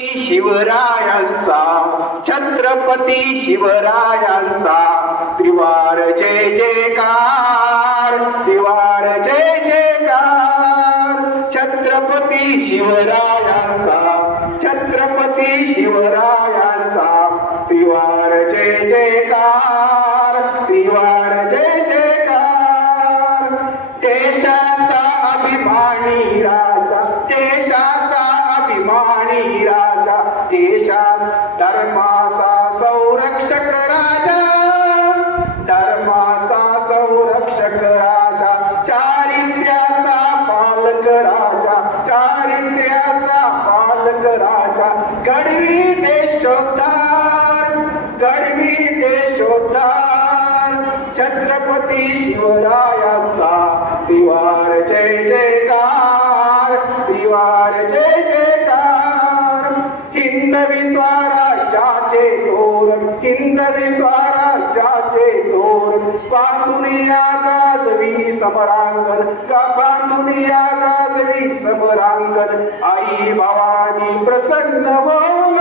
शिवरायांचा छत्रपती शिवरायांचा त्रिवार जय जयकार, त्रिवार जय जयकार. छत्रपती शिवरायांचा, छत्रपती शिवरायांचा त्रिवार जय जयकार, त्रिवार जय जयकार. देशाचा अभिमानी राजा, देशाचा अभिमानी राजा, देशात धर्माचा संरक्षक राजा, धर्माचा संरक्षक राजा, चारित्र्याचा पालक राजा, चारित्र्याचा पालक राजा. गडवी देशोद्धार, गडवी देशोद्धार. छत्रपती शिवरायांचा त्रिवार जय जयकार, त्रिवार जय जयकार. हिंदवी स्वराज्याचे तोरण, हिंदवी स्वराज्याचे तोरण बांधुनिया गाजवी समरांगण, बांधुनिया गाजवी समरांगण. आई भवानी प्रसन्न होऊन,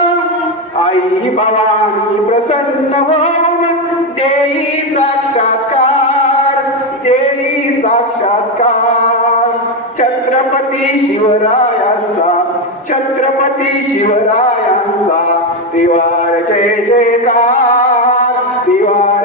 आई भवानी प्रसन्न होऊन देई साक्षात्कार, देई साक्षात्कार. छत्रपती शिवरायांचा, छत्रपती शिवरायांचा त्रिवार जय जयकार, त्रिवार